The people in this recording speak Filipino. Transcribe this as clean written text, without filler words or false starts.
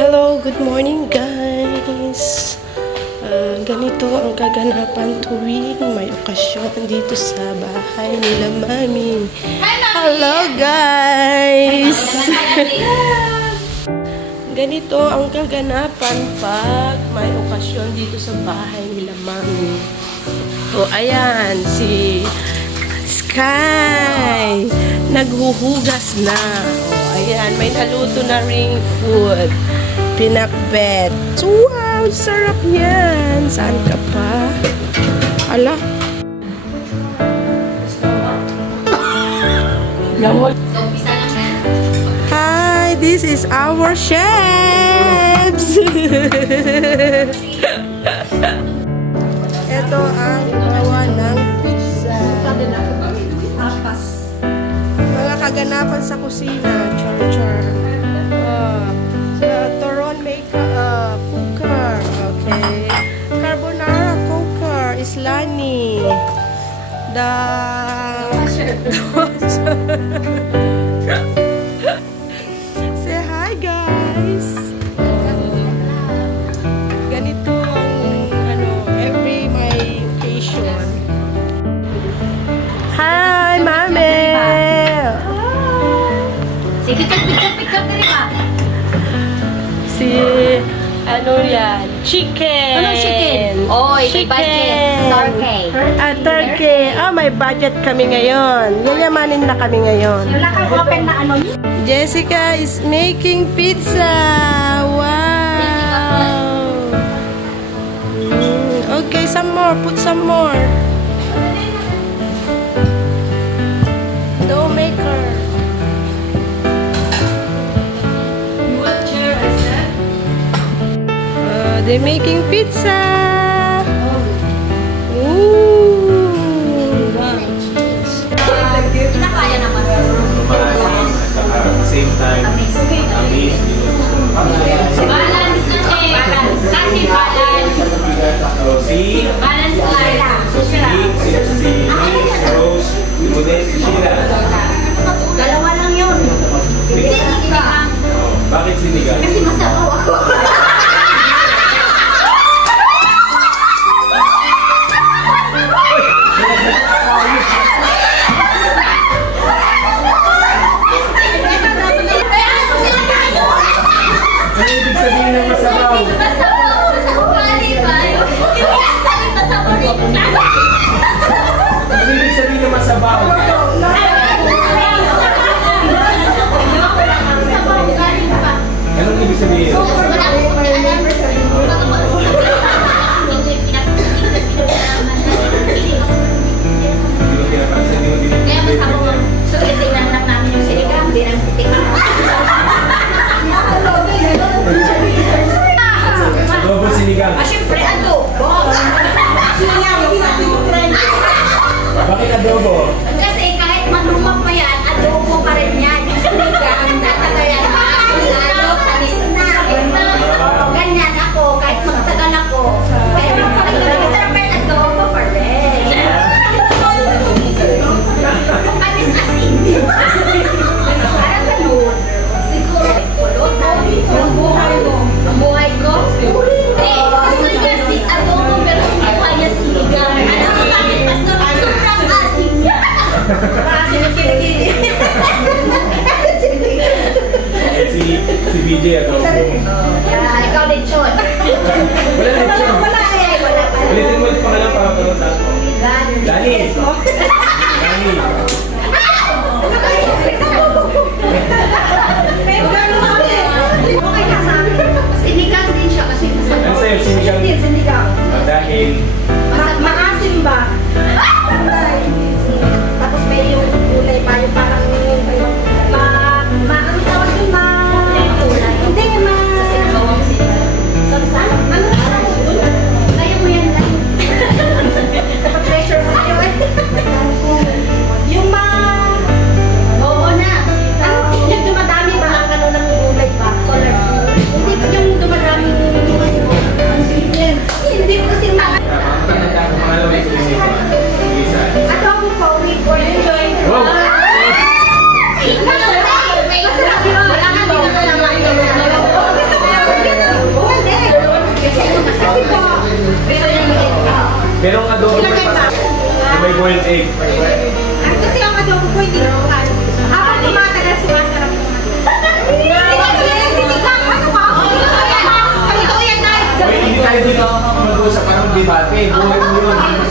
Hello, good morning guys. Ganito ang kaganapan tuwing may okasyon dito sa bahay nila Mami. Hello guys. Ganito ang kaganapan pag may okasyon dito sa bahay nila Mami. O ayan, si Sky naghuhugas na. O ayan, may naluto na ring food. Pinakbet. Wow, sarap yan. Saan ka pa? Ala. Hi, this is our chefs. Ito ang gawa ng pizza. Mga kaganapan sa kusina. Char-char. Turon maker, cooker. Okay. Carbonara cooker. Islani. Say hi guys. Ganito ang every my occasion. Hi, Mami. Sige, picture diri ba? Si yan? Chicken. Anong chicken? Oy, may budget. Turkey. Turkey. May budget kami ngayon. Yayamanin na kami ngayon. Wala kang open na Jessica is making pizza. Wow. Okay, some more. Put some more. Dough maker. They're making pizza. Ooh. Kinakaya naman. At the same time, amazing. Balance na kasi balance. Balance life. Si Rose, si Modeste, Sheila. Dalawa lang yun. Sinigang. Bakit sinigang? Kasi masabaw ako. Ano ibig sabihin ng masabaw? Ano ibig sabihin ng masabaw? Anong ibig sabihin? Kaya masabaw. So, tingnan lang namin yung sinigang. Hindi lang titingnan. Adobo sinigang. Siyempre, adobo. Bakit adobo? Kasi kahit manumang pa yan, adobo pa rin yan. Yung sinigang, natagayan na. Ganyan ako, kahit magtagal ako. Kahit magtagal pa rin, adobo pa rin. Anis-asin. Parang ganun. Siguro, kulot na. Ang buhay mo. Ang buhay ko? Gusto niya si adobo pero hindi ko kaya sinigang. Alam mo bakit? Sobrang asin niya. Asin ang kinikili. Si BJ adobo. Ikaw lechon. Wala lechon. Wala eh. Wala pa. Ulitin mo yung pangalan para panuntas mo. Dani. Dani. Sinigang din siya kasi masarap. Ano sa'yo, sinigang? Sinigang. Dahil Maasim ba? Tapos may yung kulay pa, yung parang ano tawag yun, kulay. Hindi, sa sinabawang sinigang. Ano kaya mo yan lang? Dapat pressure mo sa'yo eh. Yung boiled egg. Kasi ang adobo ko hindi ko kaya. Habang tumatagal, sumasarap yung adobo. Hindi ka talaga sinigang. Ano ka? Ito yan, dahil. Hindi tayo dito mag-usap, parang debate. Buhay mo yun.